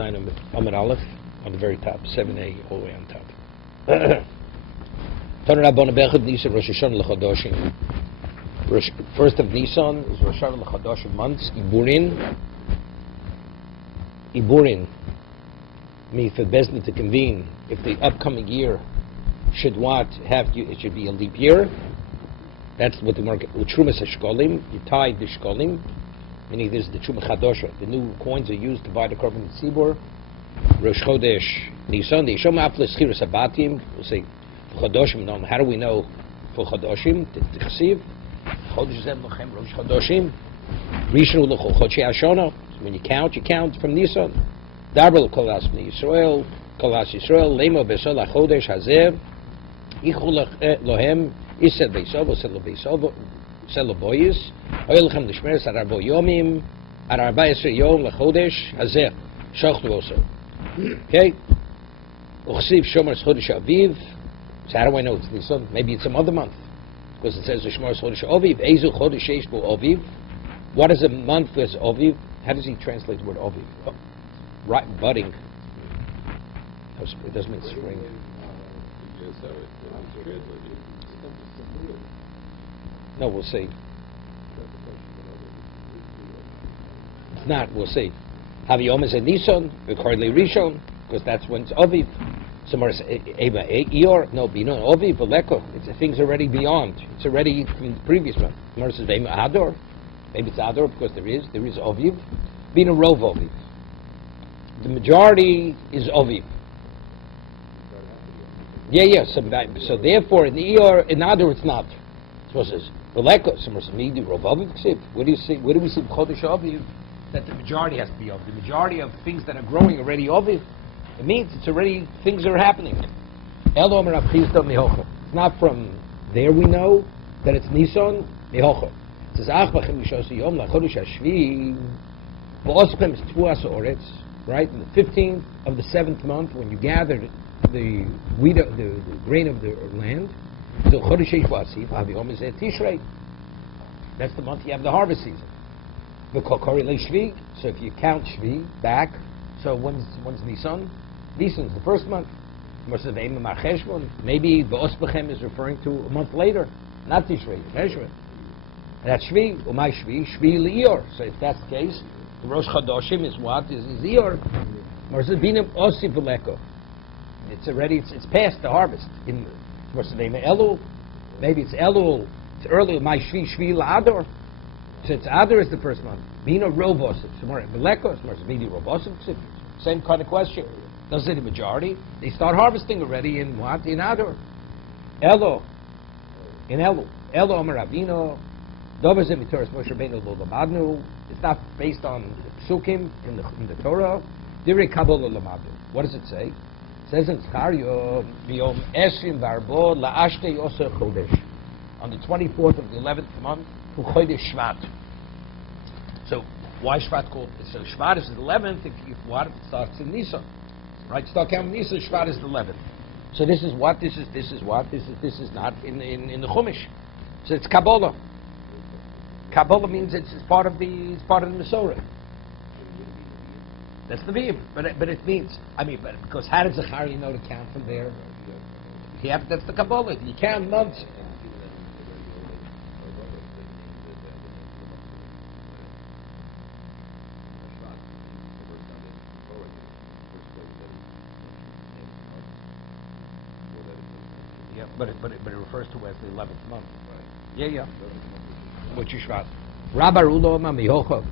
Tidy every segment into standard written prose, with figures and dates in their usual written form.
Zayin Amid Aleph on the very top, 7a all the way on top. First of Nisan is Rosh Hashanah l'Chadoshim months. Iburin means for Bezdin to convene if the upcoming year should it should be a leap year. That's what the market. Utrumas hashkolim, you tie the shkolim, meaning this is the Truma Chadosha. The new coins are used to buy the korban tzibur. Rosh Chodesh Nisan, the Yishom Afles Chiras Abatim. We'll say Chodoshim. How do we know for Chodoshim? The Chesiv Chodesh Zem Lochem Rosh Chodoshim. Rishon U'Lochol Chodshei Hashanah. When you count from Nisan. Darber Kolas Bnei Yisrael, Kolas Yisrael, Lemo Besol HaChodesh Hazeh, Ichul Lohem, Ised Beisovo, Selo Boyis, Oyelchem Lishmeres Arbo Yomim, Arba Yisrael Yom LaChodesh Hazeh, Shochtu Oso. Okay? Uchsiv Shomer Chodesh Aviv. So how do I know it's Nisan? Maybe it's some other month. Because it says Shomer Chodesh Aviv, Ezu Chodesh Eish Bo Aviv. What is a month with Aviv? How does he translate the word Aviv? Oh, right, budding. It doesn't mean spring. No, we'll see. It's not, we'll see. Haviyom is a Nisan, V'Korli Rishon, because that's when it's Aviv. Somewhere it's Eva Eor, no, Bino, Aviv, V'Leko. It's things already beyond. It's already from the previous month. Somewhere says V'Ema Ador. Maybe it's Ador because there is Aviv. Bino Rov Aviv. The majority is Aviv. Yeah. So therefore, in the Eor, in Ador, it's not. So it says V'Leko. Somewhere says Midi Rov Aviv. Where do we see Chodesh Aviv that the majority has to be Aviv? The majority of things that are growing already Aviv. It means it's already things are happening. It's not from there we know that it's Nisan Mihocha. It says Ach b'chem yishos yom lachodesh hashvi v'ospem is tuas oretz. Right, in the 15th of the 7th month, when you gathered the wheat, the grain of the land, so chodesh eish v'asiv aviyom is Tishrei. That's the month you have the harvest season. V'kokori leishvi. So if you count shvi back, so when's Nisan? Nisan is the first month. Maybe v'ospechem is referring to a month later, not Tishrei, Meshvan. That's Shvi, Umay Shvi Lior. So if that's the case, the Rosh Chodoshim is what? Is Ior. It's already, it's past the harvest. In Elul, maybe it's Elul, it's early, Umay Shvi La'ador. So it's Ador is the first month. Bina Rovosim. Tomorrow, Beleko, Midi Rovosim. Same kind of question. Does it the majority? They start harvesting already in what? In Ador. Elo. In Elul. Elo Omer Avino. It's not based on psukim in the Torah. What does it say? It says in Zcharia, on the 24th of the 11th month, Shvat. So why Shvat called? So Shvat is the 11th. If it starts in Nisan, right? Start counting Nisan. Shvat is the 11th. So this is what. This is not in the Chumash. So it's Kabbalah. Kabbalah means it's part of the Masorah. That's the view, but it means because how does Zechariah know to count from there? That's the Kabbalah. You count months. Yeah, but it refers to as the 11th month. Yeah. Which is Shvat. Rabba Rulo Ma Mihocha.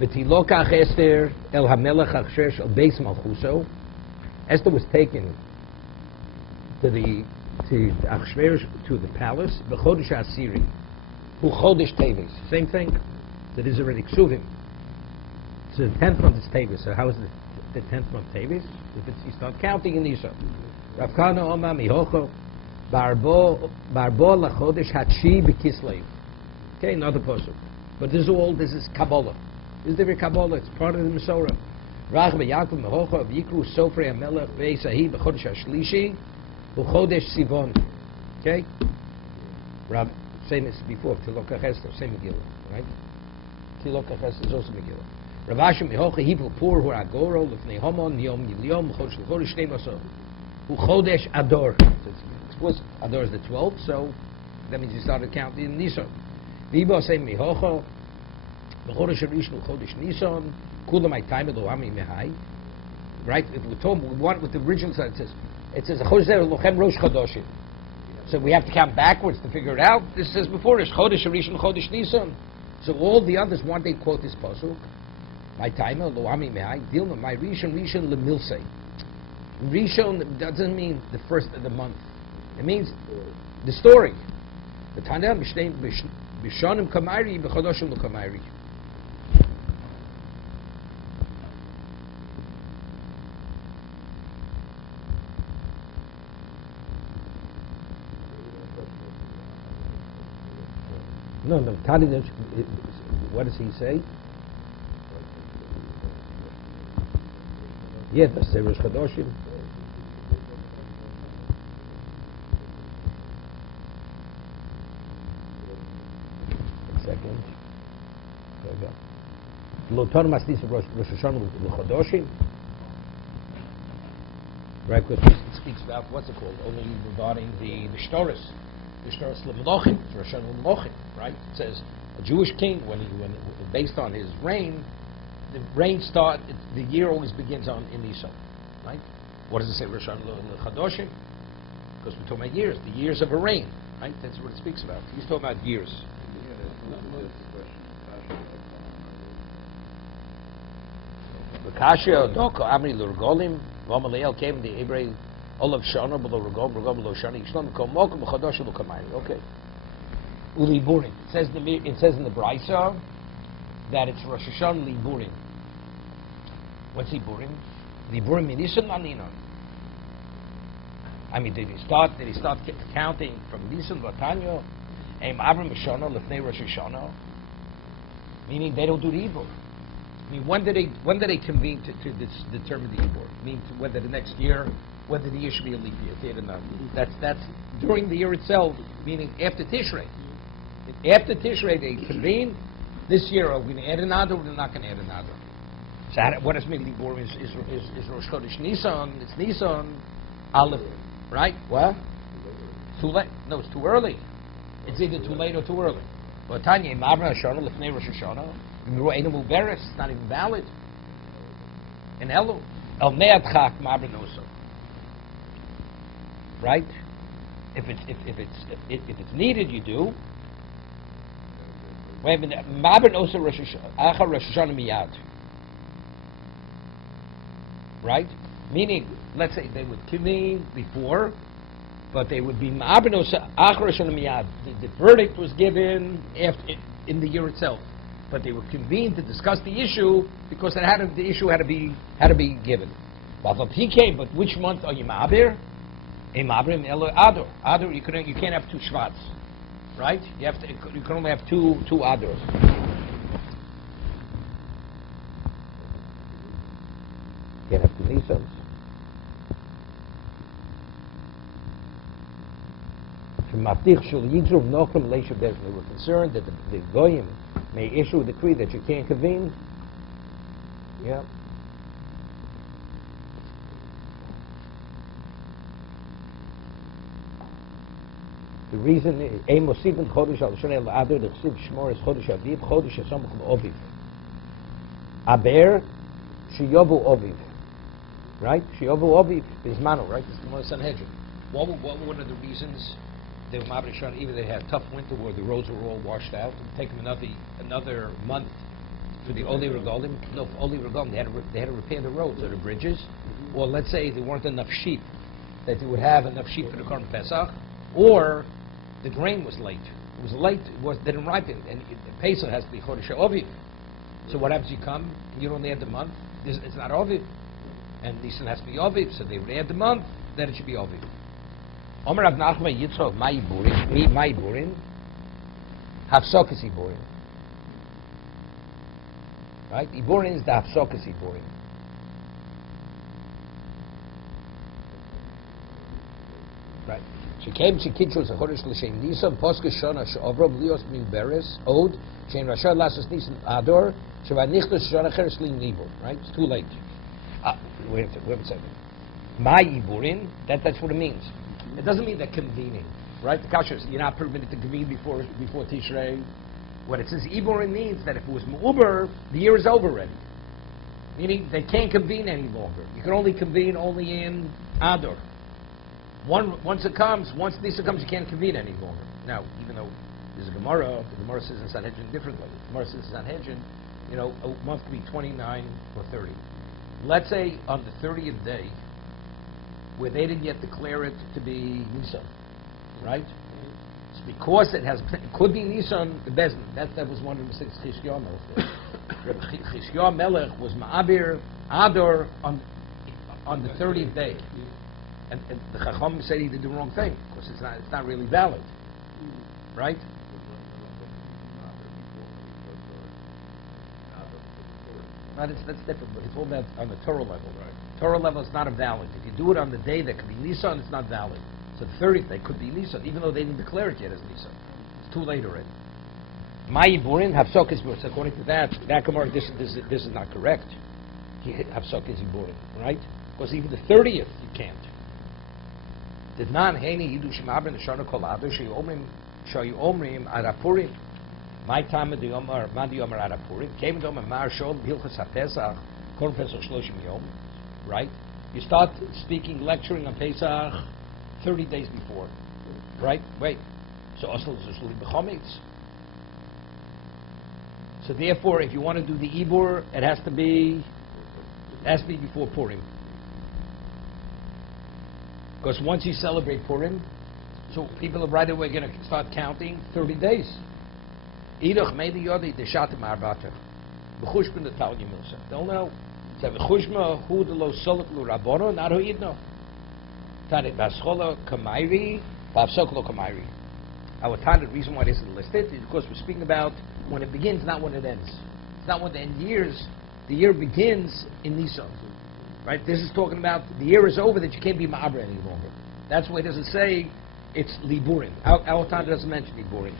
V'tilokach Esther El Hamelech Achshesh El Beis Malchuso. Esther was taken to Achshverosh to the palace. B'chodesh Asiri. Hu Chodesh Teves. Same thing. That is already Ksuvim. So the 10th month is Teves. So how is the 10th month Teves? You start counting in Nisan. Rav Kana Oma Mihocha. Barbo LaChodesh Hatshi B'Kislev. Okay, another pasuk. But this is Kabbalah. This is the Kabbalah. It's part of the Masorah. Rach v'Yaakov mehocha v'yikru Sofrei HaMelech v'Esahi b'chodesh HaShlishi v'chodesh Sivon. Okay? Rab, same as before. Tilokach Esther, same Megillah, right? Tilokach Esther is also Megillah. Ravashi mihocha hivul pur hu agoro lefnei homon yom yom chodesh l'chodesh shnei maso hu chodesh ador. Ador is the 12th, so that means you started counting in Nisan. Viva say mihocha b'chodesh harishon chodesh Nisan kulam ay time elohami mehai. Right? If we're talking, we want with the original side, it says chodesh lochem rosh chodoshim. So we have to count backwards to figure it out. This says before this chodesh harishon chodesh Nisan. So all the others want they quote this pasuk. My time elohami mehai dilma my rishon lemilsei. Rishon doesn't mean the first of the month. It means the story. The Tanya Bishonim Kamairi B'Chodoshim Kamairi. No. Tanya, what does he say? Yeah, that's the Rosh Chodoshim. Loton Masnis of Rosh Hashanah L'Chodoshim. Right, because it speaks about, what's it called? Only regarding the Shtoris. The Shtoris L'Melochim, Rosh Hashanah L'Melochim, right? It says a Jewish king, when based on his reign, the year always begins in Nisan, right? What does it say, Rosh Hashanah L'Chodoshim? Because we're talking about years, the years of a reign, right? That's what it speaks about. He's talking about years. Kasha Doko Amri Lurgolim Vamaleel came the Ebrei Olav Shana below Rugom below Shani Shlom Komokum Chodosh Lukamai. Okay. Uliburim. It says in the Brisa that it's Rosh Hashanah Liburim. What's Liburim? Liburim Minisan Maninon. I mean, did he start counting from Nisan Vatanyo? Aim Avram Shana Lefnei Rosh Hashanah. Meaning they don't do the Ibur. I mean, when did they convene to determine the Ibur? I mean, whether the next year, whether the year should be a leap year. That's during the year itself, meaning after Tishrei. After Tishrei, they convene. This year, are we going to add another or we're not going to add another? So what does mean Ibur is Rosh Chodesh Nisan? It's Nisan, Aleph, right? What? Too late? No, it's too early. It's either too late or too early. But Tanya, Mavra Hashanah, Lefnei Rosh Hashanah. It's not even valid. In Elu, El Me'adchak Mabrinoso. Right? If it's needed, you do. Wait a minute. Mabrinoso Rosh Hashanah Miyad. Right? Meaning, let's say they would convene before, but they would be Mabrinoso Achar Rosh Hashanah Miyad. The verdict was given in the year itself. But they were convened to discuss the issue because the issue had to be given. But he came. But which month are you ma'abir? A ma'abir elo ador. Ador you can't have two shvats, right? You can only have two adors. You can't have two nisans. They were concerned that the goyim may issue a decree that you can't convene. Yeah. The reason is Mosivin Chodesh al Shnei La'adir the Chsiv Shmor is Chodesh Aviv Chodesh Hasamach L'Oviv Aber Sheyovu Oviv, right? Sheyovu Oviv is Manu, right? It's the Moshe Sanhedrin. What were one of the reasons? They were either they had a tough winter where the roads were all washed out. It would take them another month for the Oli Regalim. No, for Oli Regalim, they had to repair the roads or the bridges. Or let's say there weren't enough sheep, that they would have enough sheep for the Korban Pesach. Or the grain was late. It was late, didn't ripen. And Pesach has to be Chodesh Oviv. So what happens? You come, and you only add the month. It's not Oviv. And Nisan has to be Oviv, so they would add the month, then it should be Oviv. Omer Rav Nachman Yitzchok, my Iburim, Hafsokas Iburim. Right? Iburim is the Hafsokas Iburim. Right. She came to Kitchus, a Chodesh L'Shem Nisan, Poskas Shona, She'ovro, Blios, Miu Beres, Od, Shein Rashad, Lasos Nisan, Ador, So right? It's too late. Wait a second. My iburin, that's what it means. It doesn't mean they're convening, right? The kasha is you're not permitted to convene before Tishrei. What it says iburin means that if it was Uber, the year is over already. Meaning they can't convene any longer. You can only convene in Adar. Once Nisan comes, you can't convene any longer. Now, even though there's a Gemara, the Gemara says in Sanhedrin differently. The Gemara says in Sanhedrin, a month could be 29 or 30. Let's say on the 30th day, where they didn't yet declare it to be Nisan, right? It's because it could be Nisan, the Bezdin. That was one of the things Chishkiah Melech did. Chishkiah Melech was Ma'abir Adar on the 30th day. And the Chacham said he did the wrong thing, because it's not really valid. Right? That's different, but it's all about on the Torah level. Right. Torah level is not a valid. If you do it on the day that could be Nisan, it's not valid. So the 30th day could be Nisan, even though they didn't declare it yet as Nisan. It's too late already. Ma'iburin, Hafsok is Burin. According to that Gemara, this is not correct. Hafsok is Burin, right? Because even the 30th you can't. Did not Hani Yidu Shemabrin the Shana Kolado Shayu Omrim Arapurim. My time of the Omar Madi Omar Arapurim came to Omar Mar Shol Hilchas HaPesach Korn Pesach Shloshim Yom. Right? You start speaking, lecturing on Pesach 30 days before. Right? Wait. So Oslo is B'chomitz. So therefore, if you want to do the Ibur, it has to be before Purim. Because once you celebrate Purim, so people are right away going to start counting 30 days. Idach maybe yodi de shatim arbata. B'chushma the Talya Milsa. They'll know. So b'chushma hu de lo solat lu rabono not hu yidno. Tanit baschola kamairi v'avsok kamairi. Our time, the reason why this is listed is because we're speaking about when it begins, not when it ends. It's not when the end years. The year begins in Nisan. Right? This is talking about the year is over that you can't be ma'abra any longer. That's why it doesn't say it's liburin. Our time doesn't mention liburin.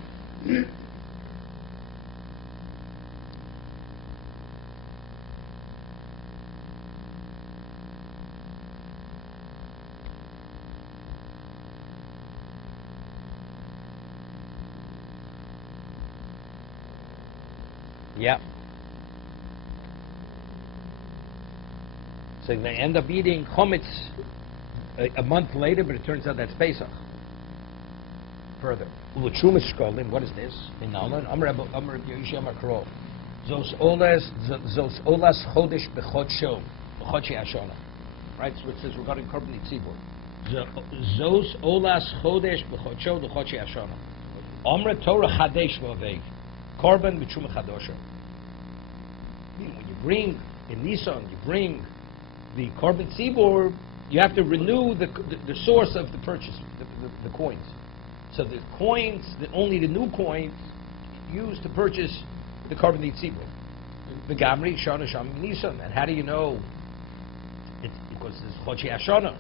Yeah. So they end up eating chometz a month later, but it turns out that's Pesach. Further, Uluchumas Shkolim, what is this? In Nalman, Amr Yisham Akro. Zos olas chodesh b'chodsho, b'chodshi Ashana. Right, so it says regarding Korban Tzibur. Zos olas chodesh b'chodsho, b'chodshi Ashana. Amr Torah Chadesh V'Avei. Korban b'Tshuma Chadosha. When you bring, in Nisan, you bring the Korban Tzibur, you have to renew the source of the purchase, the coins. So the coins, only the new coins, used to purchase the Korban Tzibur. The Gamri, Shana, Sham, Nisan. And how do you know? It's because it's Chodshi Ashana.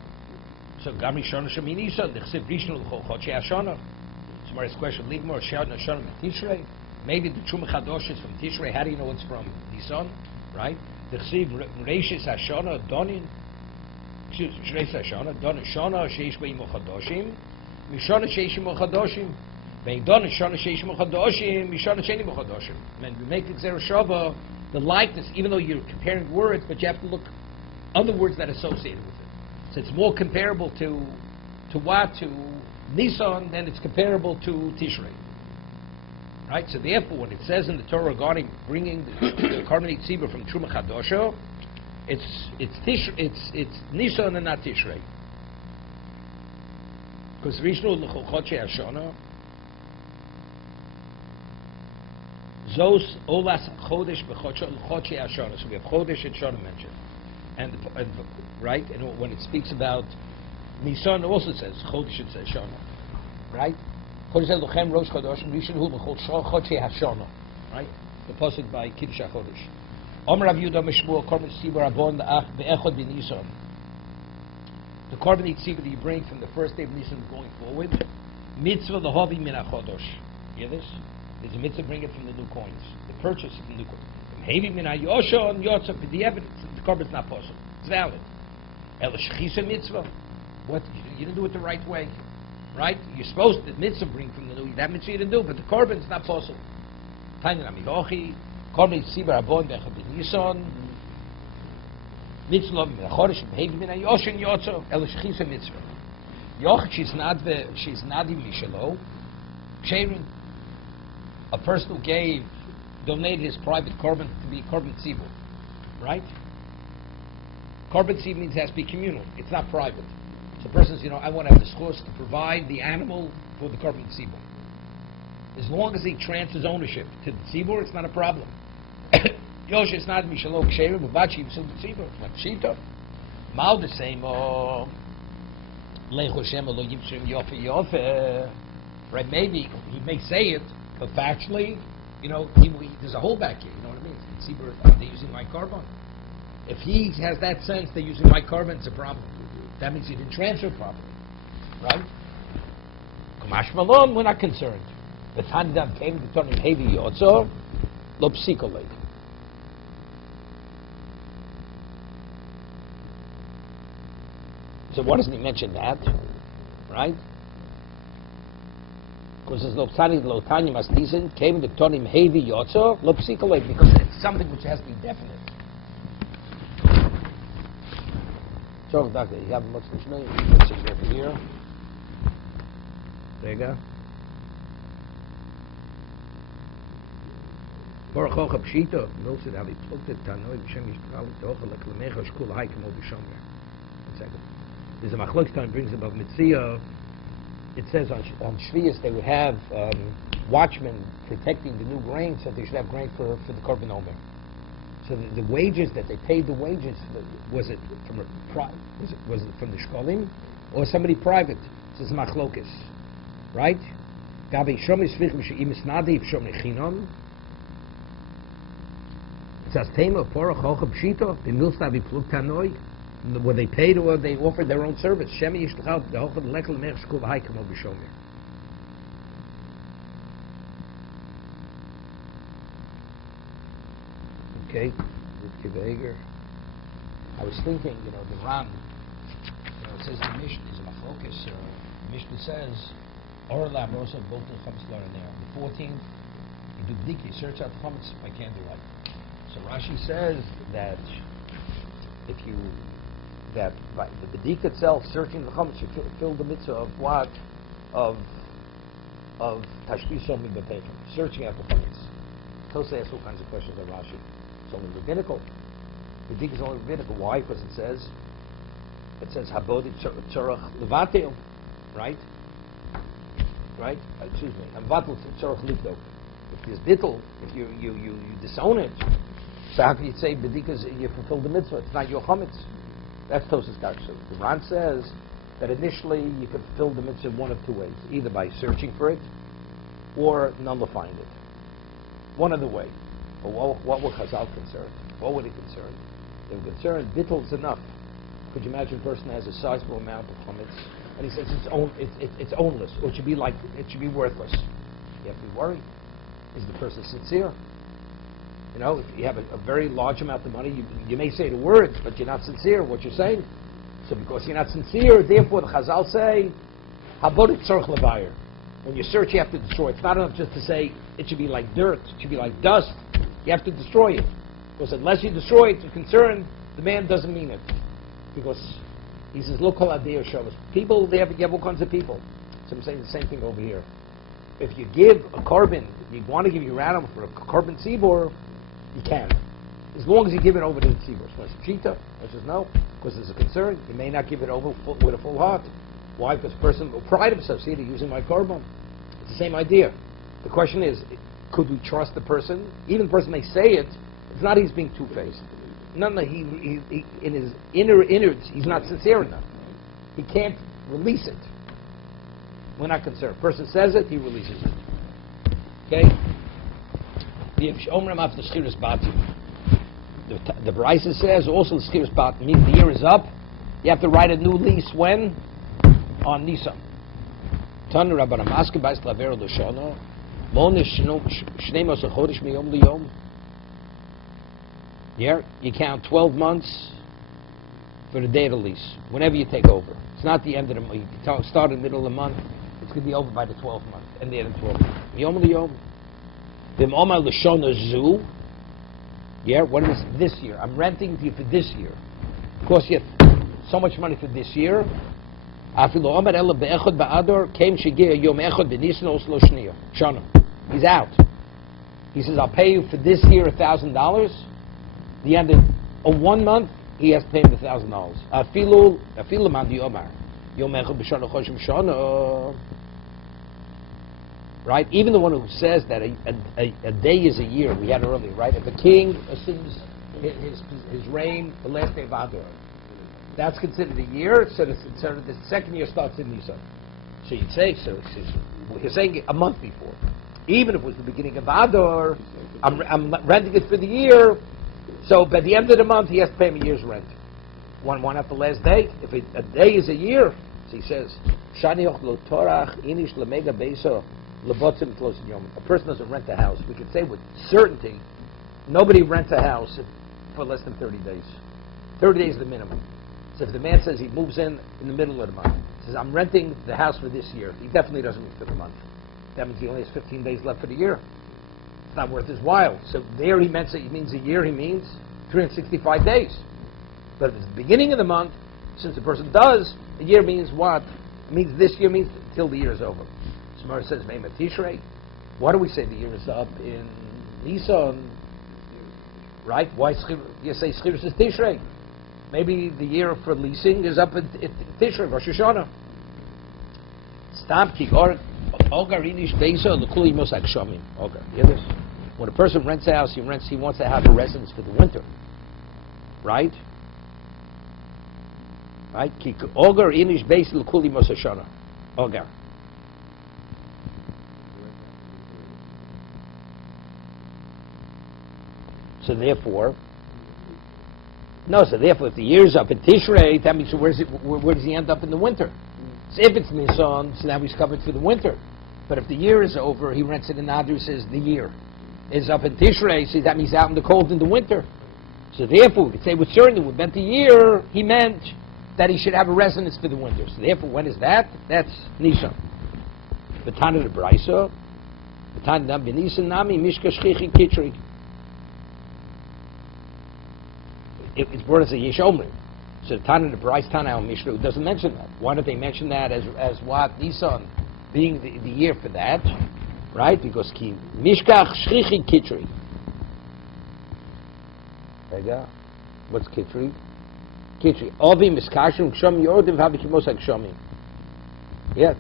So Gamri, Shana, Sham, Nisan. The Chsiv Rishon, Chodshi Ashana. Tomorrow's question, leave more Shana, Shana, Tishrei. Maybe the Truma Chadosh is from Tishrei. How do you know it's from Nisan? Right? The Chsiv Reishis Hashana Donin. Excuse me, Reishis Hashana Donin Shana Sheish Beim Chadoshim. Mishana Sheish Chadoshim. Bein Donin Shana Sheish Chadoshim. Mishana Sheni Chadoshim. When we make the Gzera Shava, the likeness, even though you're comparing words, but you have to look other words that are associated with it. So it's more comparable to what? To Nisan than it's comparable to Tishrei. Right, so therefore, when it says in the Torah regarding bringing the Korban Tzibur from Truma Chadosha, it's Nisan and not Tishrei. Because Rishnu L'Chodshei Hashana, Zos Olas Chodesh B'Chodshei Hashana. So we have Chodesh and Shana mentioned, and right, and when it speaks about Nisan, it also says Chodesh, it says Shana, right? Right? The pasuk by Kiddush HaChodesh. Omer Rav Yehuda Mishmua Korban Tzibur Abon L'Ach Be'echod B'Nisan. The Korban Tzibur that you bring from the first day of Nisan going forward, mitzvah l'havi min HaChodesh. Hear this? There's a mitzvah bring it from the new coins. The purchase of the new coins. Heavy min hayosha and yotza. The evidence, the carbon's not possible. It's valid. El shechisa mitzvah. What? You didn't do it the right way, right? You're supposed to mitzvah bring from the new. That mitzvah you didn't do, but the carbon's not possible. Tanya namidochi. Carbon sibar abon becha b'nison. Mitzvah min hachodesh heavy min hayosha and yotza. El shechisa mitzvah. Yoch, she's not even mishalo. Sharon, a person who donated his private carbon to be carbon tzibur, right? Carbon tzibur means it has to be communal. It's not private. So the person says, I want to have the schus to provide the animal for the carbon tzibur. As long as he transfers ownership to the tzibur, it's not a problem. Yosh, it's not mishalo ksherim, but bachi yivsul the tzibur. It's not pshita. Mal the same. Right, maybe he may say it, but factually, there's a holdback here. You know what I mean? See, they're using my carbon. If he has that sense they're using my carbon, it's a problem. That means he didn't transfer properly, right? Kamash Malon, we're not concerned. The Tandan came to turn him heavy yotzo, lo psikolate. So why doesn't he mention that, right? Because there's lo tanya masdisen came to turn him heavy yotzo, lo psikolate, because it's something which has to be definite. So, doctor, you have much to know. Let's just over here. There you go. Baruch Hocha Pshita, Milsid Ali Plukta Tanoi B'Shem Yishtal Tocha Leklemecha Shkul Haikim Obi Shomer. 1 second. There's a machlokes time brings above Mitzvah. It says on Shvius they would have watchmen protecting the new grain, so they should have grain for the Korban Omer. So the wages that they paid, was it from from the Shkolim or somebody private? This is machlokes, right? Gabi Shomis Vichim Sheimis Nadi Shomi Chinom. It says Tema Porach Hocha Pshita the Milstavi Pluktanoi. Were they paid or they offered their own service? Shemi Yishtachal the Hocha Lekel Mech Shkul Haikim Obi Shomer. Okay, I was thinking, the Ram, it says the Mishnah is a machlokes. The Mishnah says, Orla Rosa both the chametz there. The 14th, you do bdiki, search out the chametz by candlelight. So Rashi says that by the bdik itself, searching the chametz, you fill the mitzvah of what? Of tashkis somi b'pechem, searching out the chametz. Tosei asks all kinds of questions on Rashi. It's only rabbinical. The dig is only rabbinical. Why? Because it says habodi tzorach levatel, right? Right? Excuse me. Havatel tzorach livdok. If there's bittul, if you disown it, so how can you say b'dikas you fulfill the mitzvah? It's not your chametz. That's Tosas Kaksha. The Ran says that initially you could fulfill the mitzvah one of two ways, either by searching for it or nullifying it. One other way. But what were Chazal concerned? What were they concerned? They were concerned, bittel's enough. Could you imagine a person has a sizable amount of chametz, and he says it's ownless, or it should be worthless. You have to be worried. Is the person sincere? If you have a very large amount of money, you may say the words, but you're not sincere what you're saying. So because you're not sincere, therefore the Chazal say, Habodit tzorch levayer. When you search, you have to destroy. It's not enough just to say it should be like dirt, it should be like dust. You have to destroy it. Because unless you destroy it, you're concerned, the man doesn't mean it. Because he says, look, people, you have all kinds of people. So I'm saying the same thing over here. If you give a carbon, you want to give your animal for a carbon tzibur, you can. As long as you give it over to the tzibur. So it's pshita, which is no, because there's a concern. You may not give it over with a full heart. Why? Because the person will pride himself. See, they're using my carbon. It's the same idea. The question is, could we trust the person? Even the person may say it. It's not he's being two-faced. No, he in his innards, he's not sincere enough. He can't release it. We're not concerned. Person says it, he releases it. Okay? The Brisa says also the Schiras Bat means the year is up. You have to write a new lease when? On Nisan. Tan Rabban Amaske Bais Lavero Loshono. Monish Shnemos Chodesh Miyom Liyom. Yeah, you count 12 months for the day of the lease, whenever you take over. It's not the end of the month. You start in the middle of the month, it's going to be over by the 12th month, and the end of the 12th month. Yom l'yom. V'im omar l'shona zu. Yeah, what is this year? I'm renting to you for this year. Of course, you have so much money for this year. Afilu omar ela be'echad ba'ador came shegia yom echad b'nisan oslo shniya. Shana. He's out. He says, I'll pay you for this year $1,000. The end of 1 month, he has to pay him $1,000. Afilu mandi omar yom echad b'shana choshev shana. Right? Even the one who says that a day is a year, we had earlier, right? If a king assumes his reign the last day of Adar, that's considered a year, so the second year starts in Nisan. So you'd say, you're saying a month before. Even if it was the beginning of Adar, I'm renting it for the year, so by the end of the month, he has to pay me a year's rent. One at the last day. If a day is a year, so he says, Shani lo torach inish lemega beso. A person doesn't rent a house. We can say with certainty, nobody rents a house for less than 30 days. 30 days is the minimum. So if the man says he moves in the middle of the month, says, I'm renting the house for this year, he definitely doesn't move for the month. That means he only has 15 days left for the year. It's not worth his while. So there he means a year, he means 365 days. But if it's the beginning of the month, since the person does, a year means what? It means this year means until the year is over. Gemara says, Meima Tishrei. Why do we say the year is up in Nisan? Right? Why you say Schirus is Tishrei? Maybe the year for leasing is up in Tishrei, Rosh Hashanah. Stop, Ogar Inish Beisa, L'Kuli Mosak Shomim. Ogar. Hear this? When a person rents a house, he wants to have a residence for the winter. Right? Right? Ogar Inish Beisa, L'Kuli Mosak Shana. Ogar. So therefore, if the year's up in Tishrei, that means where does he end up in the winter? So if it's Nisan, so now he's covered for the winter. But if the year is over, he rents it in Adar, says the year is up in Tishrei, so that means out in the cold in the winter. So therefore, we could say with certainty, we meant the year, he meant that he should have a residence for the winter. So therefore, when is that? That's Nisan. B'tana de Braisa, B'tana dam b'Nisan nami, Mishka shchichi kitri. It's brought as a Yesh Omrim. So Tana the Bryce Tana al Mishnah doesn't mention that. Why don't they mention that as what Nisan being the year for that? Right? Because ki Mishkach Shchichi Kitri. What's Kitri? Kitri. Ovi Miskashim Kshom Yodim Habikimosak Kshomim. Yeah.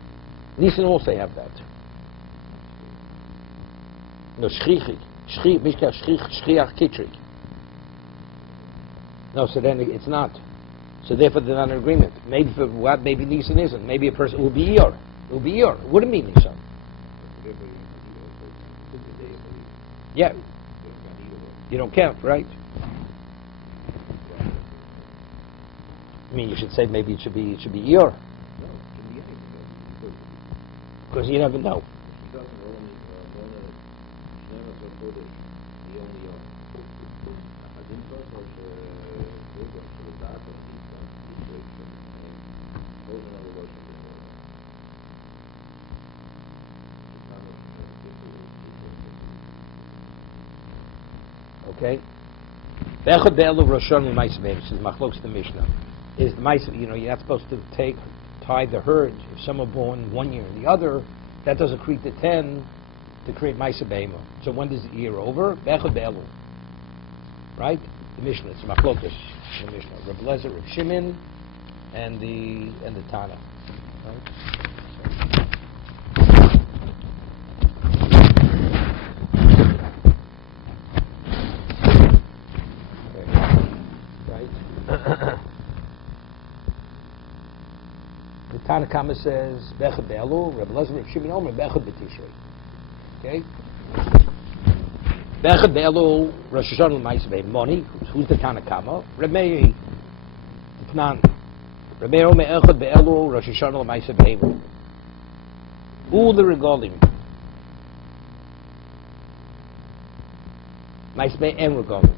Nisan also have that. No Shchichi. Mishkach Shchiach Kitri. No, so then it's not. So therefore they're not in agreement. Maybe for what? Maybe Nisan isn't. Maybe a person will be Iyar. It will be Iyar. It wouldn't be Nisan. Yeah. You don't count, right? I mean, you should say maybe it should be Iyar. Because you never know. Okay. Bechad be'elu Roshon l'maisa be'elu. This is machlokes the Mishnah. Is the maisa? You're not supposed to tie the herd. If some are born 1 year and the other, that doesn't create the 10 to create maisa be'elu. So when does the year over? Bechad be'elu. Right? The Mishnah. It's machlokes the Mishnah. Reb Lezer, Reb Shimon, and the Tana. Right? The Tanakama says Bechad be'elu, Reb Lezer, Reb Shimon Omer Bechad b'Tishrei. Okay. Bechad be'elu, Rosh Hashanah l'maisa be'elu. Moni, who's the Tanakama? Reb Meir, Tnan. Reb Meir Omer Echad be'elu, Rosh Hashanah l'maisa be'elu. Ul the regalim. Maisa be'elu and regalim.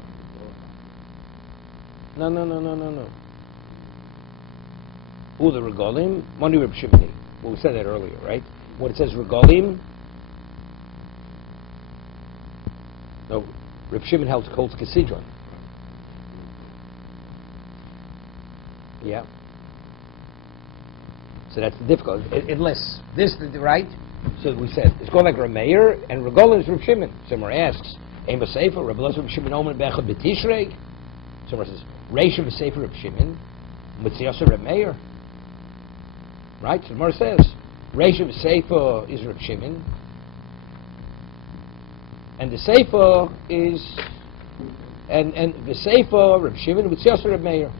No. The regalim, Moni Reb Shimoni. Well, we said that earlier, right? When it says regalim, no, Reb Shimon holds Kesidron. Yeah. So that's the difficult. Unless this, right? So we said it's going like Rameir and regalim is Reb Shimon. Somewhere asks, Ema Sefer, Reb Elazar Reb Shimon Omen Bechad B'Tishrei. Somewhere says, Reish of Sefer Reb Shimon, Mitziyasa Reb Meir. Right? So the Gemara says, Reish of Sefer is Reb Shimon, and the Sefer is, and the Sefer Reb Shimon Mitziyasa Reb Meir.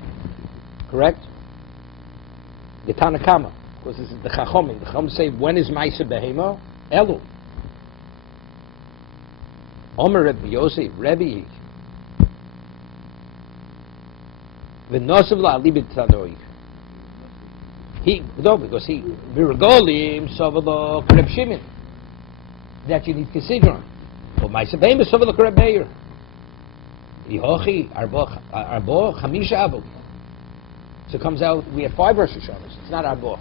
Correct? The Tanakama, because this is the Chachomim. The Chachomim say, when is Maisa Behema? Elu. Omer Reb Yosef, Rebbe. V'nosav la'alibid tanoi. Because he v'regolim sovelo Reb Shimon. That you need Kesidron. But Maisa Behema sovelo Reb Meir. Yihochi arbo chamisha avu. So it comes out, we have 5 Rosh Hashanahs. It's not Arba,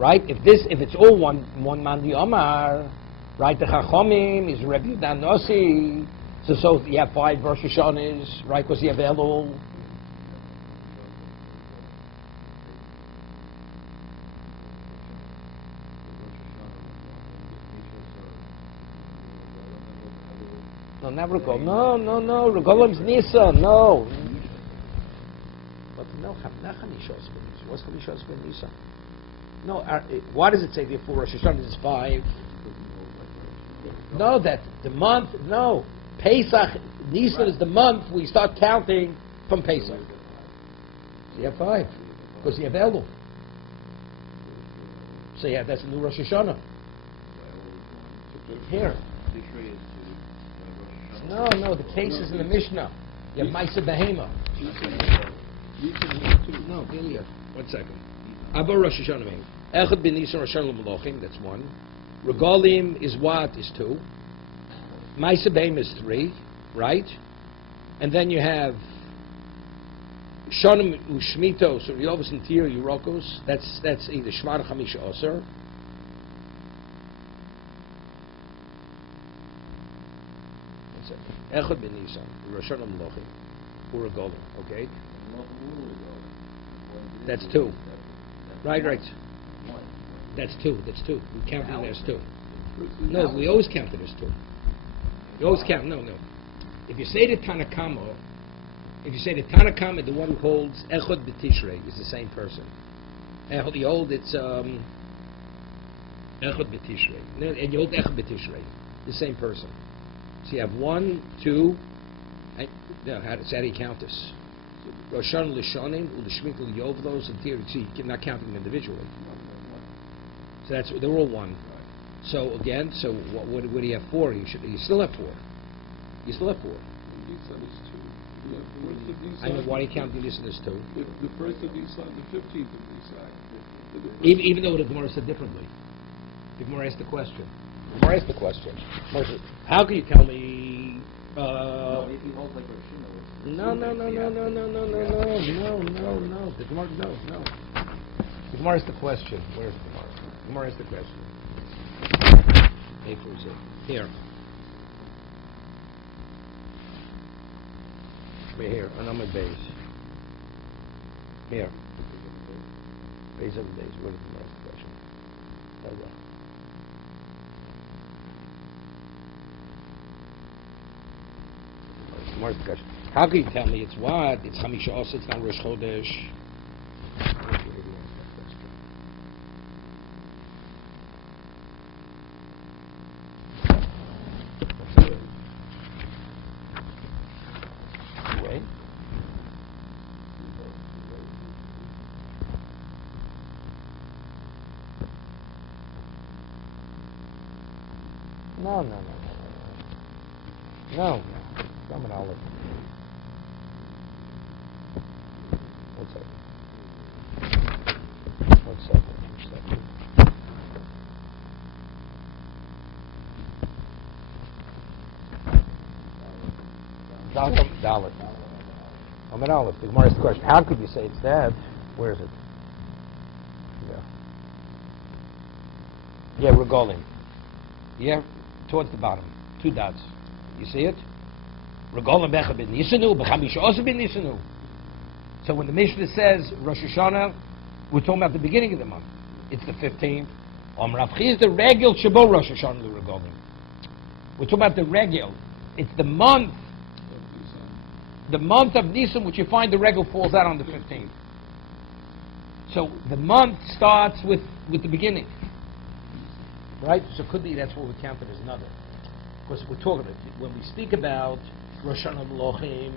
right? If it's all one Mandi Omar, right? The Chachomim is Rebbe Yudan Nossi. So you have 5 Rosh Hashanahs, right? Because you have Elul. No, never go. No. Regolim's Nisan. No. No, what's Chamishos Ben Nisan? No, why does it say therefore Rosh Hashanah is 5? No, that the month. No, Pesach Nisan is the month we start counting from Pesach. So you have 5 because you have Elul. So yeah, that's a new Rosh Hashanah. Here. No, the case is in the Mishnah. You have Maisa Behema. No, Gilead. 1 second. Abba Rosh Hashanah means Echad bin Nisan Rosh Hashanah Melochim. That's 1. Regalim is what? Is 2. Maisa Behema is 3, right? And then you have Shonim Ushmito. So Yovus and Tir Urokos. That's either Shmar Chamisha Oser. Echad bin Nisan Rosh Hashanah Melochim. Regalim. Okay. That's 2. Right. That's 2. We count it as 2. No, we always count it as 2. You always count. No. If you say the Tanakama, the one who holds Echad B'Tishrei is the same person. Echad, you hold it's Echad B'Tishrei, and you hold Echad B'Tishrei, the same person. So you have 1, 2. How do you count this? Roshan Lishonim, Ulishmikul Yovlos, and Tir. See, you're not counting them individually. So they're all 1. So again, what do you have 4? You still have 4. You still have 4. I know, why do you count Nisan as 2? The first of Nisan, the 15th of Nisan. Even though the Gemara said differently. The Gemara asked the question. How can you tell me? If he holds like Rosh No. The Gemara, no. The Gemara is the question. Where's the Gemara? The Gemara is the question. Here. We're here, on my base. Here. Base of the base. Where's the Gemara's question? Okay. Gemara's question. How can you tell me it's what? It's Chamisha Osa, it's not Rosh Chodesh. Wait. No. Come on, Olive. One second. Dalit. Amar Aleph. The Gemara asks the question, how could you say it's that? Where is it? Yeah, regolim. Yeah, towards the bottom. 2 dots. You see it? Regolim becha bin Nisanu, bechamisha also bin Nisanu. So when the Mishnah says Rosh Hashanah, we're talking about the beginning of the month. It's the 15th. Rav Chiz the regel shabo Rosh Hashanah the regolim. We're talking about the regel. It's the month of Nisan, which you find the regel falls out on the 15th. So the month starts with the beginning. Right? So it could be that's what we counted as another. Because we're talking about, when we speak about Rosh Hashanah Melochim,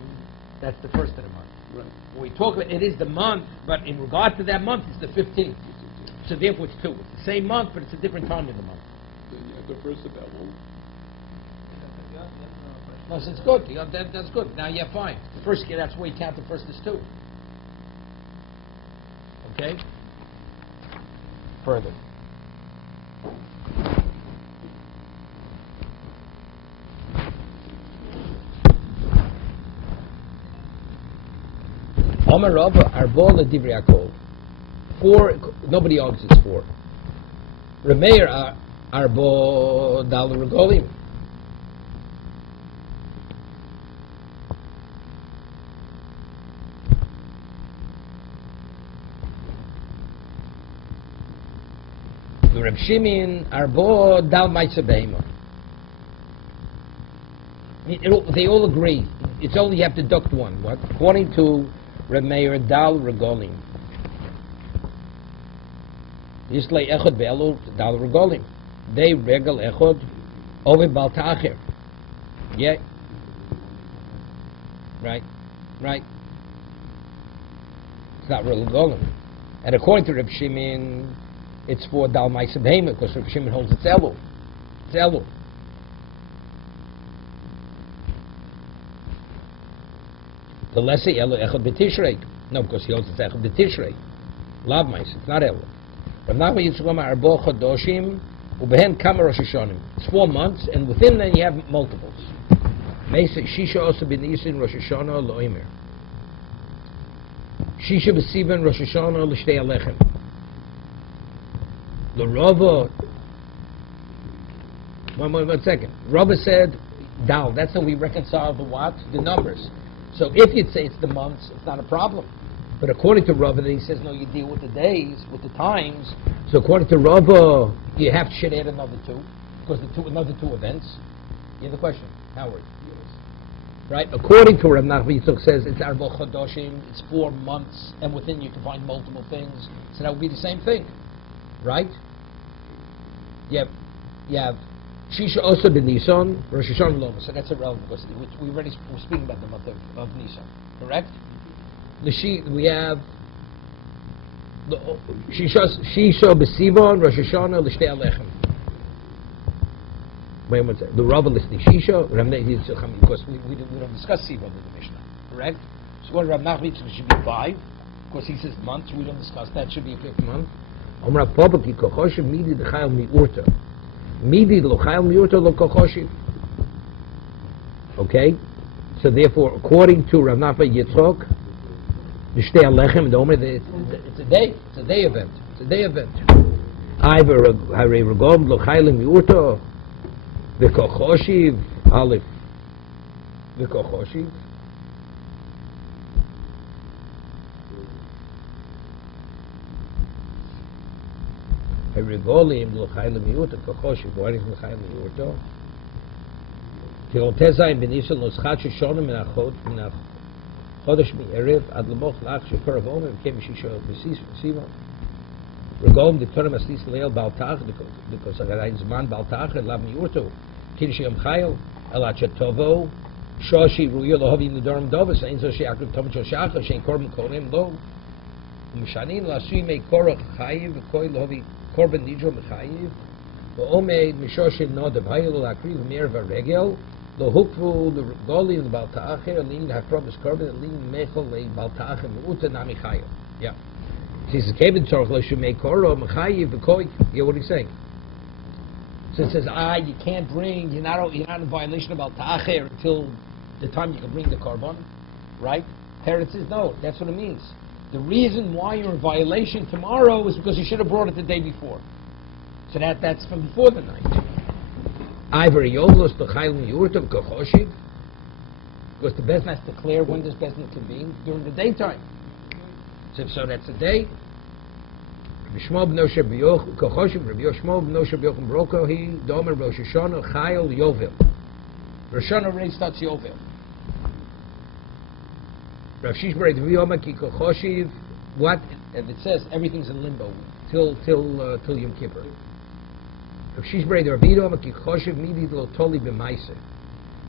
that's the first of the month. Right. When we talk about, it is the month, but in regard to that month, it's the 15th. So therefore it's 2. It's the same month, but it's a different time in the month. Then you have the first of Elul. No, so it's good. That's good. Now you're fine. The first, that's where you count the first is 2. Okay? Further. Omer Rava Arbo LeDivrei Hakol. 4. Nobody argues it's 4. Remeir Arbo Dal Regolim. Reb Shimon Arbo Dal Ma'aseh Behema. They all agree. It's only you have to deduct one. What? According to Reb Meir Dal Regolim. Yislei Echad Be'elu Dal Regolim. They regel Echad over Bal Ta'acher. Yeah. Right. It's not Regolim. And according to Reb Shimon, it's for Dal Ma'aseh Behema, because Reb Shimon holds it's Elul. It's Elul. The lesser Elul Echad B'Tishrei. No, because he holds it's Echad B'Tishrei. Lav Ma'aseh. It's not Elul. Rav Nachman Yitzchak Arbo Chodoshim Ubehen Kama Rosh Hashanim. It's 4 months, and within that you have multiples. Meisa Shisha also b'Nisan Rosh Hashanah Lo'imer. Shisha b'Sivan Rosh Hashanah L'Shtei Alechem. The Rava. One second. Rava said Dal. That's how we reconcile the what? The numbers. So if you'd say it's the months, it's not a problem. But according to Rava, he says, no, you deal with the days, with the times. So according to Rava, you should add another 2, because another 2 events. You have the question, Howard? Yes. Right? According to Rav Nachman Yitzchak says it's Arba Chodoshim, it's 4 months, and within you can find multiple things. So that would be the same thing. Right? You have Shisha also ben Nisan, Rosh Hashanah Loma. So that's irrelevant, because we already were speaking about the month of Nisan. Correct? We have Shisha b'Sivan Rosh Hashanah L'Shtei Alechem. Wait one second. The Rava listening Shisha, because we don't discuss Sivan in the Mishnah, correct? So what Rav Nachman should be 5, because he says months. We don't discuss that. Should be a 5th month. Amar Papa ki kochoshev midi d'chayil mi'urta, midi l'chayil mi'urta lo kochoshev. Okay, so therefore, according to Rav Nachman Yitzchak, it's a day. It's a day event. It's a day event. Iver harei regom lo chaylim yurto v'kochoshiv aleph v'kochoshiv. Harei regolim lo chaylim yurto kochoshiv. What is lo chaylim yurto? Tilotezayim b'nisan lo schach shonim minachot minach. Chodesh mi'erev ad lemoch lach shekor avon and came shisha b'siva. Regom the Torah maslis leil baltach because again zman baltach and lav miurto kiddush yom chayil elat shetovo shoshi ruyo lohavi nedarim dovas ein so she'akrib tom shoshacha she'en korban korim lo u'mishanin la'asui mei korach chayiv v'koi lohavi korban nidro mechayiv v'omei mishoshin nodav hayil la'akriv me'er v'regel lo hukvu the goli the baltaacher lean hakrobus korban lean mechol le baltaacher me'uta nami chayil. Yeah. He says, "Kevin Torah should make koro mechayiv v'koi." You know what he's saying? So it says, you can't bring. You're not in violation of baltaacher until the time you can bring the korban, right? Teretz says, no, that's what it means. The reason why you're in violation tomorrow is because you should have brought it the day before. So that's from before the night. Ivory Yovlos, the Chaylim Yurtav, Kochoshiv. Because the Bezdin has to declare when does Bezdin convene? During the daytime. So that's the day. Rabbi Shmuel ben Osher Kochoshiv, Rabbi Shmuel ben Osher B'Yochim Brokohi, Domer Rosh Hashanah, Chayil Yovel. Rosh Hashanah already starts Yovel. Rav Shishbarei Dviyoma Ki Kochoshiv, what? And it says everything's in limbo till Yom Kippur. Rav Shishbarei Dviyoma Ki Kochoshiv Midi Lo Toli B'Maise.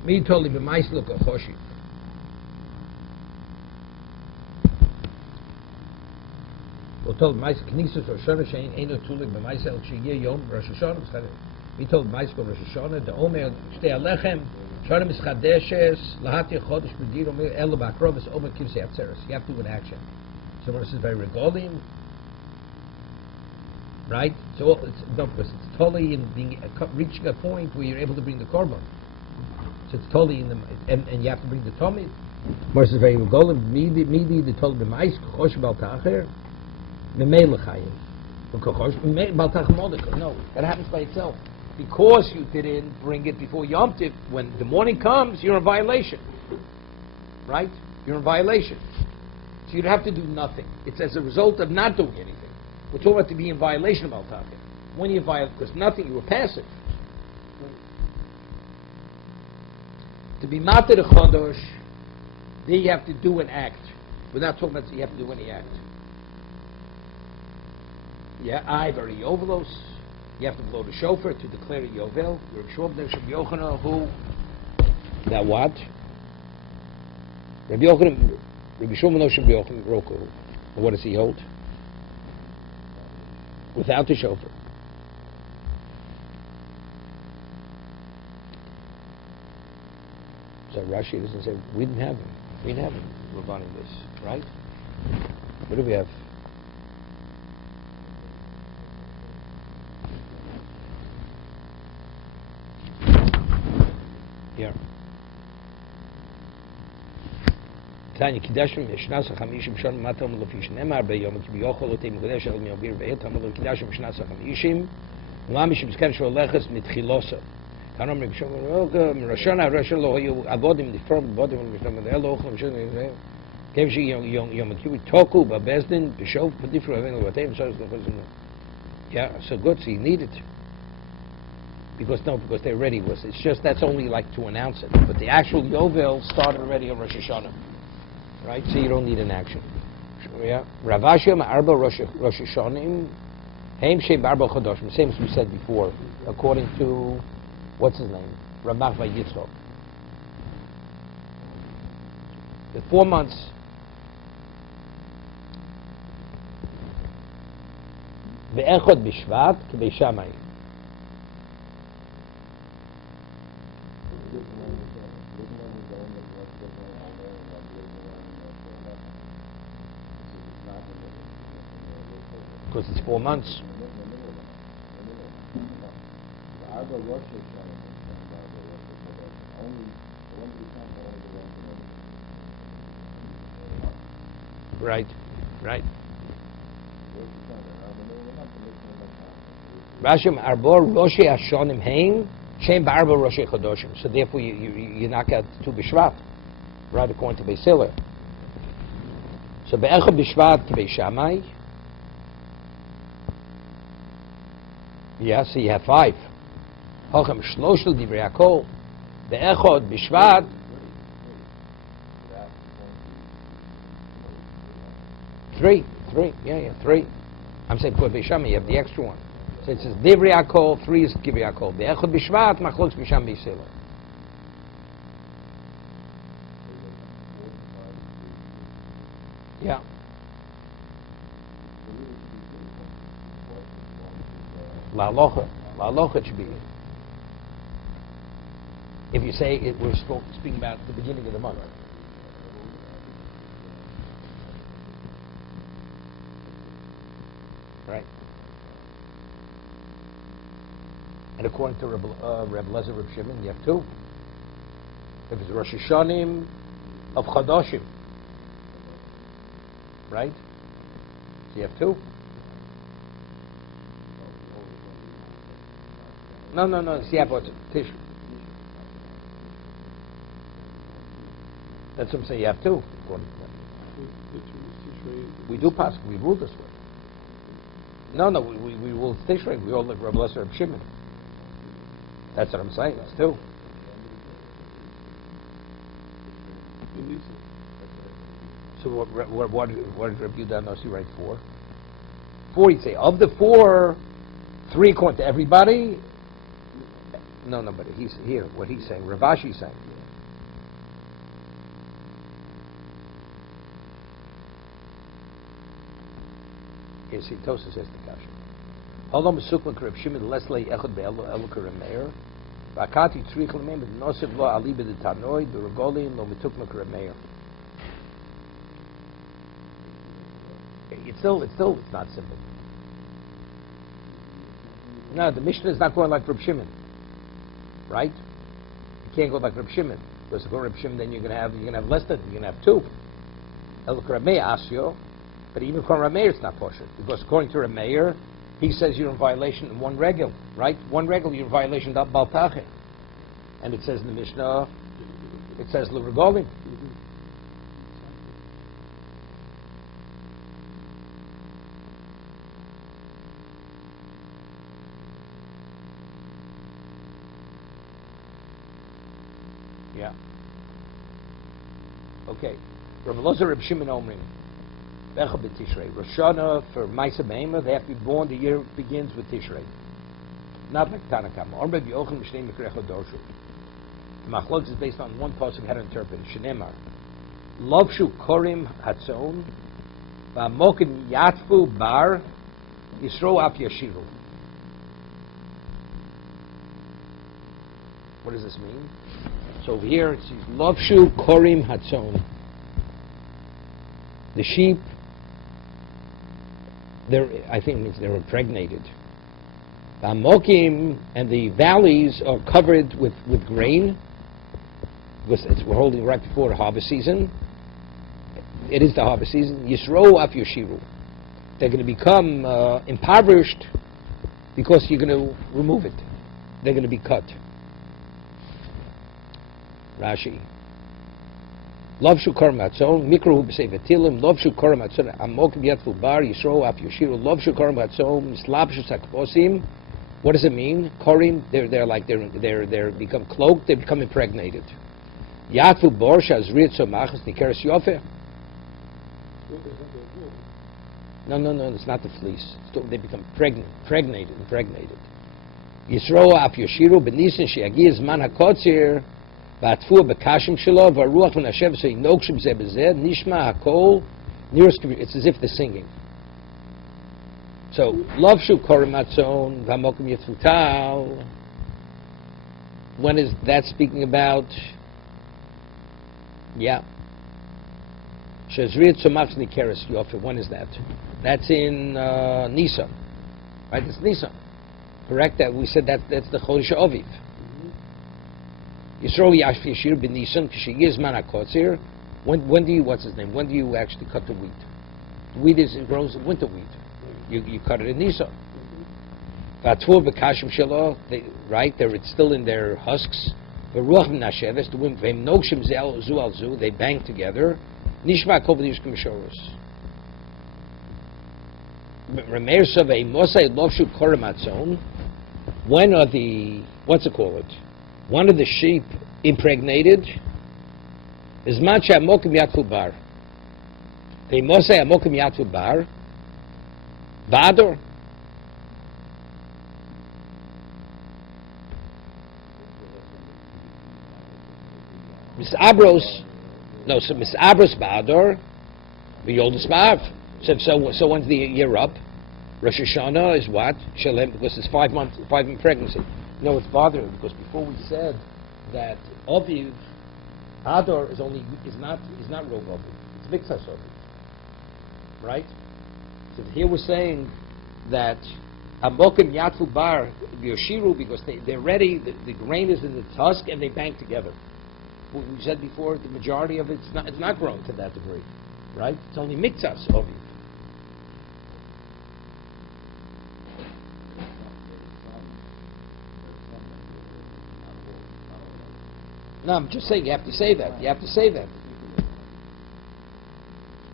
Midi Toli B'Maise Lo Kochoshiv. Lo Toli B'Maise Knissus Rosh Hashanah Shein Eino Tulik B'Maise El Shiyeh Yom Rosh Hashanah. Midi Toli B'Maise Ko Rosh Hashanah the Omer Shtei Alechem. You have to do an action. So when it says by regalim, right? So because it's totally in reaching a point where you're able to bring the korban. So it's totally in the and you have to bring the tomid. When it says by regalim, midi the totally b'mais kochosh bal tacher, memei lechayim. Bal tacher modika. No, that happens by itself. Because you didn't bring it before Yom Tiv, when the morning comes, you're in violation. Right? You're in violation. So you'd have to do nothing. It's as a result of not doing anything. We're talking about to be in violation of Al-Taqir. When you violate, because nothing, you were passive. To be Mater Chodosh, then you have to do an act. We're not talking about you have to do any act. Yeah, I very overlos. You have to blow the shofar to declare a Yovel. You're a Shmuel ben Yochanan who... Now what? Rabbi Shmuel ben Yochanan Roku. What does he hold? Without the shofar. So Rashi doesn't say, we didn't have him. We didn't have him. We're running this, right? What do we have? Here. Tanya Kidashim Mishnas HaChamishim Shon Matam Lofish Nemar Beyom Ki B'Yochol Otem Kodesh El Me'Ogir Ve'et Hamad Kidashim Mishnas HaChamishim U'Amishim Zkan Shol Leches Mitchilosa Tanom Reb Shom Roshana Roshana Lo Hoyu Avodim Difrom Bodim Mishlam Elo Ochlam Shon Kev Shi Yom Kippur Toku B'Bezdin B'Shov B'Difro Avenu Vateim So yeah, so good, so you need it. Because they're ready. It's just that's only like to announce it. But the actual Yovel started already on Rosh Hashanah, right? So you don't need an action. Yeah. Ravashim Arba Rosh Hashanim Haim Shei Barba Chodoshim. Same as we said before, according to what's his name, Ramach Yitzchok. The 4 months. Be'echod B'Shvat K'Bei Shammai. Because it's 4 months. Right. Rashim Arbor Roshi Hashanim Haim Shem Barba Roshi Chodoshim. So therefore you knock out 2 B'Shvat, right, according to Beis Hillel. So Be'echad B'Shvat K'Bei Shammai. Yeah, so you have 5. Hochem Shloshel Divrei Hakol. Be'echad B'Shvat. 3. Yeah, 3. I'm saying for Beis Shammai, you have the extra one. So it says Divrei Hakol, 3 is Divrei Hakol. Be'echad B'Shvat, Machlokes B'Sham Beis Hillel. Yeah. La Alocha it should be. If you say it, we're speaking about the beginning of the month. Right. And according to Reb Lezer, Reb Shimon, you have 2. If it's Rosh Hashanim of Chadoshim, right? So you have two. No. See, about Tishri. That's what I'm saying. You have two. According to that. We do pass. We rule this way. No, we rule Tishrei. We all like Reb Lesser of Shimon. That's what I'm saying. It's two. So what did Reb Yudah Nossi write for? 4, he'd say, of the 4, 3 according to everybody. No, but he's here. What he's saying, Rav Ashi's saying. Yes, he Tosas says the kasha. Halom sukma Reb Shimon leslei echad be'elu Meir. V'akati tzrich l'meim b'nosiv lo ali b'detanoi b'regolin lo mitukma Reb Meir. It's not simple. No, the Mishnah is not going like Reb Shimon, right? You can't go like Reb Shimon because if you go Reb Shimon, then you're going to have less than you're going to have 2. El Reb Meir asyo, but even according to Reb Meir, it's not kosher because according to Reb Meir, he says you're in violation in 1 regel, right? 1 regel you're in violation of Baltache, and it says in the Mishnah, it says l'regolim. Yeah. Okay. Rav Elazar Reb Shimon Omrim. Becha b'Tishrei. Rosh Hashanah for Ma'aseh Be'emah, they have to be born. The year begins with Tishrei. Not like Tanakam. Orbe b'Yochel Mishnei Mikrecho Dorshu. The Machlokes is based on one pasuk how to interpret. Shneimar. Lovshu Korim Hatzon. V'amokim Yatfu Bar. Yisro Af Yashiru. What does this mean? So over here it says Lovshu Korim Hatzon. The sheep, I think it means they're impregnated. The Amokim and the valleys are covered with grain because we're holding right before the harvest season. It is the harvest season. Yisro Af Yoshiru. They're going to become impoverished because you're going to remove it. They're going to be cut. Rashi. Lovshu korim hatzon, mikrohu b'sevetilim, lovshu korim hatzon, amokim yatfu bar, yisro af yoshiru, lovshu korim hatzon, slabshu sakposim. What does it mean? Korim, they're become cloaked, they become impregnated. Yatfu bor shazrit somachas nikeres yofe. No, it's not the fleece. They become impregnated. Yisro af yoshiru, b'nisin she'agi zman hakotzir, it's as if they're singing. So, Lovshu Korimatzon, Vamokim Yitfutal. When is that speaking about? Yeah. Shazriat Somach Nikeres Yofe. When is that? That's in Nisan. Right? It's Nisan. Correct? That we said that's the Chodesh Aviv. Yisro Yash Yashir ben Nisan Kishigiz Mana Kotzir. When do you When do you actually cut the wheat? The wheat grows winter wheat. You cut it in Nisan. Vatvur Bekashim Shelo, right? It's still in their husks. Veruach Nasheves, the wind Vem Nokshim Zel Zu Al Zu, they bang together. Nishma Kov Yishkim Shoros. Remeir Savei Mosai Lovshu Koramatzon. When are the one of the sheep impregnated is Mancha Amokim Yatfu Bar. They must say Amokim Yatfu Bar. Bador. Miss Abros. No, so Miss Abros Bador. The oldest Bav. So when's the year up? Rosh Hashanah is what? Shalem, because it's 5 months pregnancy. No, it's bothering because before we said that Aviv, Adar is not Rov Aviv, it's Miktas Aviv, right? So here we're saying that Amokim Yatfu Bar Yoshiru because they're ready, the grain is in the tusk and they bang together. We said before the majority of it's not grown to that degree. right? It's only mitzvahs Aviv. No, I'm just saying you have to say that. You have to say that.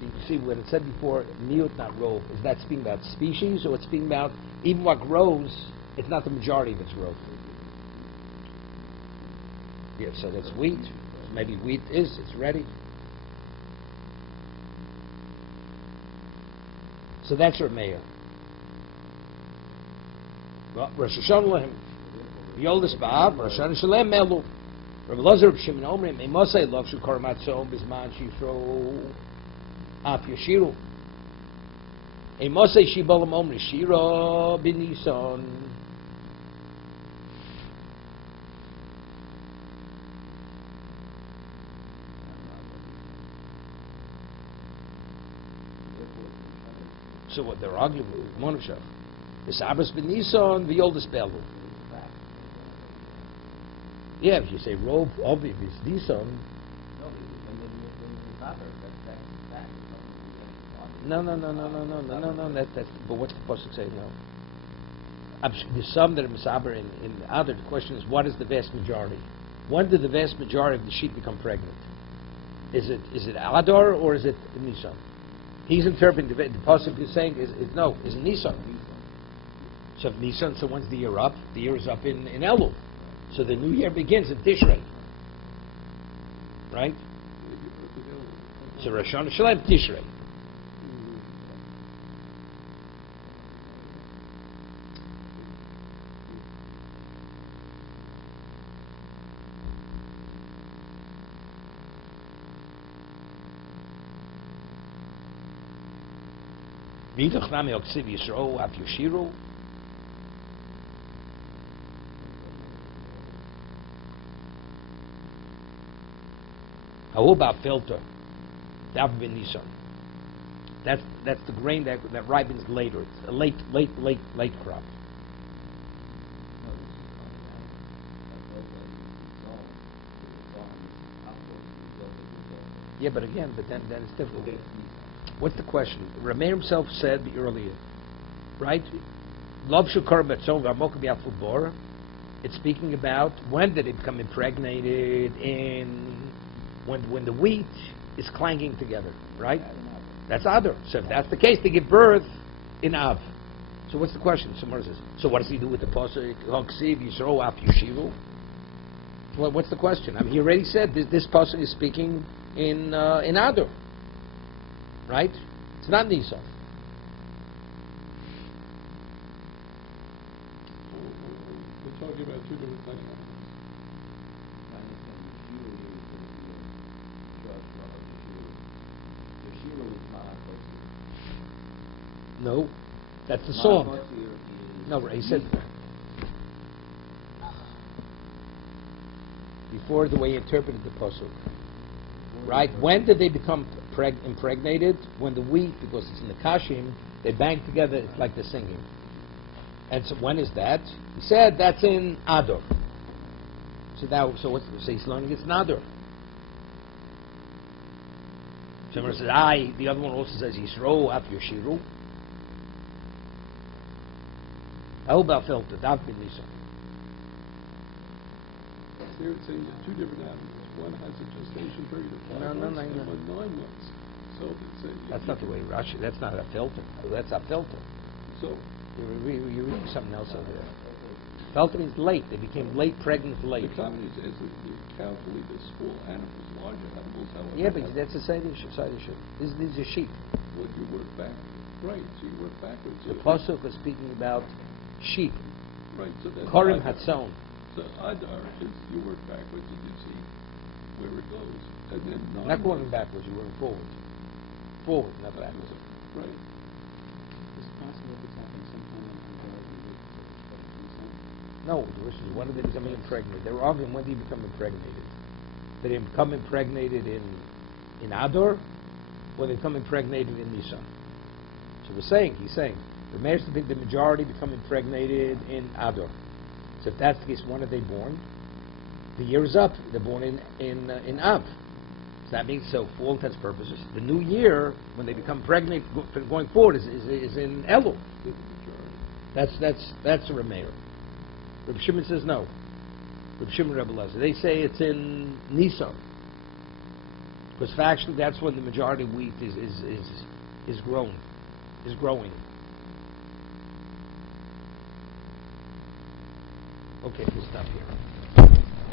You see what it said before, miut, not rov. Is that speaking about species, or it's speaking about even what grows? It's not the majority that's growth. Yeah, so that's wheat. Maybe wheat it's ready. So that's your mayor. Well, Rosh Hashanah Yoldis Ba'av, Rosh Hashanah Shalem Melu. Rabbi Lazar Shimon Omrim, Imosei Lov Shukar Matzom Bizman Shifro Af Yashiru. Imosei Shibalam Omri Shira Binison. So what they're arguing with Monushav. The Sabras Binison, the oldest Belu. Yeah, if you say robe, obvious, Nison. No. That's. But what's the pasuk say? No. There's some that are misaber in the other. The question is, what is the vast majority? When did the vast majority of the sheep become pregnant? Is it Adar or is it Nisan? He's interpreting the pasuk is saying is Nisan. So if Nisan, so when's the year up? The year is up in Elul. So the new year begins in Tishrei. Right? So Rosh Hashanah Shalem Tishrei. V'itach nami oksiv Yisro af Yoshiru. How about filter? That would be Nisan. That's the grain that ripens later. It's a late crop. Yeah, but then it's difficult. What's the question? Rameir himself said earlier, right? Love shukar betzon v'amok b'yaful bor. It's speaking about when did it become impregnated when the wheat is clanging together, right? That's Adar. So if that's the case, they give birth in Av. So what's the question? So what does he do with the pasuk? Hoksiv Yisro Af Yushivu. Well, what's the question? I mean, he already said this pasuk is speaking in Adar, right? It's not Nisan. We're talking about two different things. No, that's the song. No, he said before the way he interpreted the pasuk. Right? When did they become impregnated? When the wheat, because it's in the kashim, they bang together. It's like they're singing. And so when is that? He said that's in Adar. So he's learning it's Nadar. Someone says, the other one also says Yisro af Yoshiru. How about filter? That would be Nisan. Here it's saying two different animals. One has a gestation period of 5 months and one 9 months. So it's saying that's not the way Rashi. That's not a filter. That's a filter. So you're reading something else over there. Filter means late. They became late, pregnant, late. The comedy says that the cow will eat the small animals, larger animals. However, yeah, but that's a side issue. These are sheep. Well, you work back, right? So you work backwards. The pasuk is speaking about sheep. Right. So that's Korim Hatzon. So Adar is you work backwards and you see where it goes, and then not going backwards. You're going forward. Forward, not backwards. Right. Is it possible if it's happening sometime in No, the question is when did they become impregnated? They were arguing when did he become impregnated? Did he become impregnated in Adar, or did he become impregnated in Nisan? So he's saying, the Meir think the majority become impregnated in Adar. So if that's the case, when are they born? The year is up. They're born in Av. So that means, so for all intents and purposes, the new year, when they become pregnant going forward, is in Elul. That's a Rameir. Reb Shimon says no. Reb Shimon, Rebbe Lezer, they say it's in Nisan, because factually that's when the majority of wheat is growing. Okay, we'll stop here.